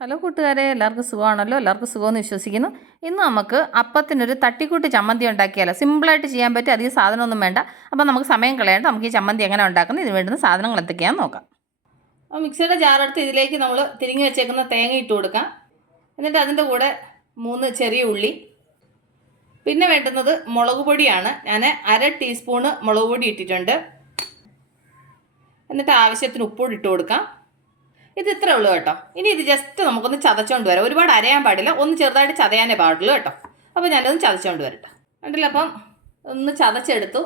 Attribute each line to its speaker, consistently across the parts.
Speaker 1: Hello കൂട്ടുകാരെ. എല്ലാവർക്കും സുഖമാണല്ലോ? എല്ലാവർക്കും സുഖമെന്ന് വിശ്വസിക്കുന്നു. ഇന്ന് നമുക്ക് അപ്പത്തിനൊരു തട്ടിക്കൂട്ടി ചമ്മന്തി ഉണ്ടാക്കിയാലോ? സിമ്പിളായിട്ട് ചെയ്യാൻ പറ്റും അധികം സാധനമൊന്നും വേണ്ട. അപ്പോൾ നമുക്ക് സമയം കളയേണ്ട. നമുക്ക് ഈ ചമ്മന്തി എങ്ങനെ ഉണ്ടാക്കുന്നത് ഇതിന് വേണ്ടുന്ന സാധനങ്ങൾ എന്തൊക്കെയാണെന്ന് നോക്കാം. അപ്പോൾ മിക്സിയുടെ ജാറെടുത്ത് ഇതിലേക്ക് നമ്മൾ തിരിഞ്ഞു വെച്ചേക്കുന്ന തേങ്ങ ഇട്ട് കൊടുക്കാം. എന്നിട്ട് അതിന്റെ കൂടെ മൂന്ന് ചെറിയ ഉള്ളി. പിന്നെ വേണ്ടുന്നത് മുളക് പൊടിയാണ്. ഞാൻ അര ടീസ്പൂണ് മുളക് പൊടി ഇട്ടിട്ടുണ്ട്. എന്നിട്ട് ആവശ്യത്തിന് ഉപ്പൂടി ഇട്ട് കൊടുക്കാം. ഇത് ഇത്രേ ഉള്ളൂ കേട്ടോ. ഇനി ഇത് ജസ്റ്റ് നമുക്കൊന്ന് ചതച്ചോണ്ട് വരാം. ഒരുപാട് അരയാൻ പാടില്ല. ഒന്ന് ചെറുതായിട്ട് ചതയാനേ പാടുള്ളൂ കേട്ടോ. അപ്പോൾ ഞാനൊന്ന് ചതച്ചോണ്ട് വരട്ടെ. കണ്ടില്ല അപ്പം? ഒന്ന് ചതച്ചെടുത്തു.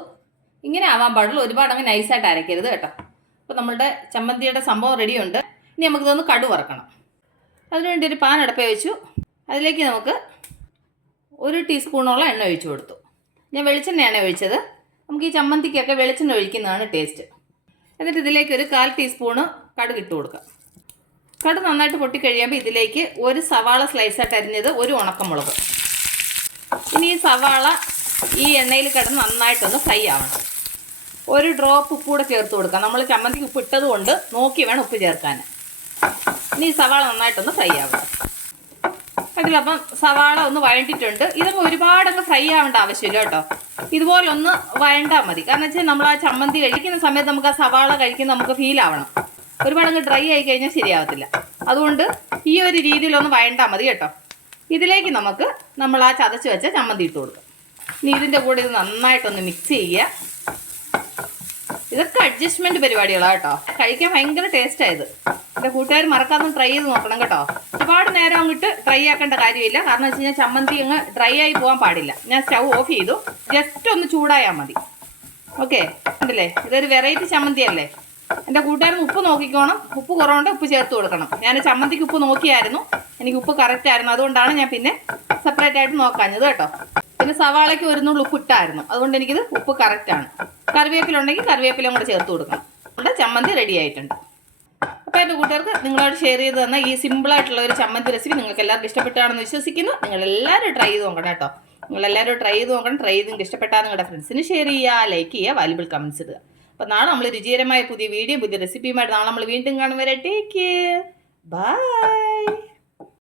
Speaker 1: ഇങ്ങനെ ആവാൻ പാടുള്ളൂ. ഒരുപാട് അങ്ങ് നൈസായിട്ട് അരയ്ക്കരുത് കേട്ടോ. അപ്പോൾ നമ്മളുടെ ചമ്മന്തിയുടെ സംഭവം റെഡിയുണ്ട് ഇനി നമുക്കിതൊന്ന് കടു വറക്കണം. അതിനുവേണ്ടി ഒരു പാൻ അടപ്പേ വെച്ചു. അതിലേക്ക് നമുക്ക് ഒരു ടീസ്പൂണോളം എണ്ണ ഒഴിച്ചു കൊടുത്തു. ഞാൻ വെളിച്ചെണ്ണയാണ് ഒഴിച്ചത്. നമുക്ക് ഈ ചമ്മന്തിക്കൊക്കെ വെളിച്ചെണ്ണ ഒഴിക്കുന്നതാണ് ടേസ്റ്റ് എന്നിട്ട് ഇതിലേക്ക് ഒരു കാൽ ടീസ്പൂണ് കടുക് ഇട്ട് കൊടുക്കാം. കടുക് നന്നായിട്ട് പൊട്ടി കഴിയുമ്പോൾ ഇതിലേക്ക് ഒരു സവാള സ്ലൈസായിട്ട് അരിഞ്ഞത് ഒരു ഉണക്കമുളക്. ഇനി ഈ സവാള ഈ എണ്ണയിൽ കിടന്ന് നന്നായിട്ടൊന്ന് ഫ്രൈ ആവണം. ഒരു ഡ്രോപ്പ് ഉപ്പ് കൂടെ ചേർത്ത് കൊടുക്കാം. നമ്മൾ ചമ്മന്തിക്ക് ഉപ്പ് ഇട്ടത് കൊണ്ട് നോക്കി വേണം ഉപ്പ് ചേർക്കാൻ ഇനി ഈ സവാള നന്നായിട്ടൊന്ന് ഫ്രൈ ആവണം. അതിലപ്പം സവാള ഒന്ന് വഴണ്ടിട്ടുണ്ട്. ഇതൊക്കെ ഒരുപാടങ്ങ് ഫ്രൈ ആവേണ്ട ആവശ്യമില്ല കേട്ടോ. ഇതുപോലെ ഒന്ന് വഴണ്ടാൽ മതി. കാരണം വെച്ചാൽ നമ്മൾ ആ ചമ്മന്തി കഴിക്കുന്ന സമയത്ത് നമുക്ക് ആ സവാള കഴിക്കുന്ന നമുക്ക് ഫീൽ ആവണം. ഒരുപാടങ്ങ് ഡ്രൈ ആയി കഴിഞ്ഞാൽ ശരിയാവത്തില്ല. അതുകൊണ്ട് ഈ ഒരു രീതിയിലൊന്ന് വഴണ്ടാൽ മതി കേട്ടോ. ഇതിലേക്ക് നമുക്ക് നമ്മൾ ആ ചതച്ച് വെച്ച ചമ്മന്തി ഇട്ട് കൊടുക്കാം. ഇനി ഇതിന്റെ കൂടെ ഇത് നന്നായിട്ടൊന്ന് മിക്സ് ചെയ്യുക. ഇതൊക്കെ അഡ്ജസ്റ്റ്മെന്റ് പരിപാടികളാണ് കേട്ടോ. കഴിക്കാൻ ഭയങ്കര ടേസ്റ്റ് ആയത് എന്റെ കൂട്ടുകാർ മറക്കാതെ ട്രൈ ചെയ്ത് നോക്കണം കേട്ടോ. ഒരുപാട് നേരം അങ്ങോട്ട് ട്രൈ ആക്കേണ്ട കാര്യമില്ല. കാരണം വെച്ച് കഴിഞ്ഞാൽ ചമ്മന്തി അങ്ങ് ഡ്രൈ ആയി പോകാൻ പാടില്ല. ഞാൻ സ്റ്റൗ ഓഫ് ചെയ്തു. ജസ്റ്റ് ഒന്ന് ചൂടായാൽ മതി. ഓക്കെ ഉണ്ടല്ലേ ഇതൊരു വെറൈറ്റി ചമ്മന്തി അല്ലേ? എന്റെ കൂട്ടുകാരൻ ഉപ്പ് നോക്കിക്കോണം. ഉപ്പ് കുറവുണ്ട് ഉപ്പ് ചേർത്ത് കൊടുക്കണം. ഞാൻ ചമ്മന്തിക്ക് ഉപ്പ് നോക്കിയായിരുന്നു. എനിക്ക് ഉപ്പ് കറക്റ്റ് ആയിരുന്നു. അതുകൊണ്ടാണ് ഞാൻ പിന്നെ സെപ്പറേറ്റ് ആയിട്ട് നോക്കാഞ്ഞത് കേട്ടോ. പിന്നെ സവാളയ്ക്ക് ഒരു നുള്ളു ഉപ്പ് ഇട്ടായിരുന്നു അതുകൊണ്ട് എനിക്കിത് ഉപ്പ് കറക്റ്റാണ് കറിവേപ്പില ഉണ്ടെങ്കിൽ കറിവേപ്പിലയും കൂടെ ചേർത്ത് കൊടുക്കണം. നമ്മുടെ ചമ്മന്തി റെഡി ആയിട്ടുണ്ട്. അപ്പോൾ എന്റെ കൂട്ടുകാർക്ക് നിങ്ങളോട് ഷെയർ ചെയ്ത് തന്ന ഈ സിമ്പിളായിട്ടുള്ള ഒരു ചമ്മന്തി റെസിപ്പി നിങ്ങൾക്ക് എല്ലാവർക്കും ഇഷ്ടപ്പെട്ടാണെന്ന് വിശ്വസിക്കുന്നു. നിങ്ങൾ എല്ലാവരും ട്രൈ ചെയ്ത് നോക്കണം കേട്ടോ. നിങ്ങളെല്ലാവരും ട്രൈ ചെയ്ത് നോക്കണം. ട്രൈ ചെയ്ത് നിങ്ങൾക്ക് ഇഷ്ടപ്പെട്ടാൽ നിങ്ങളുടെ ഫ്രണ്ട്സിന് ഷെയർ ചെയ്യുക ലൈക്ക് ചെയ്യുക വാല്യുബിൾ കമൻസ് ഇടുക. അപ്പോൾ നാളെ നമ്മൾ രുചികരമായ പുതിയ വീഡിയോ പുതിയ റെസിപ്പിയുമായിട്ട് നാളെ നമ്മൾ വീണ്ടും കാണും വരെ. Take care bye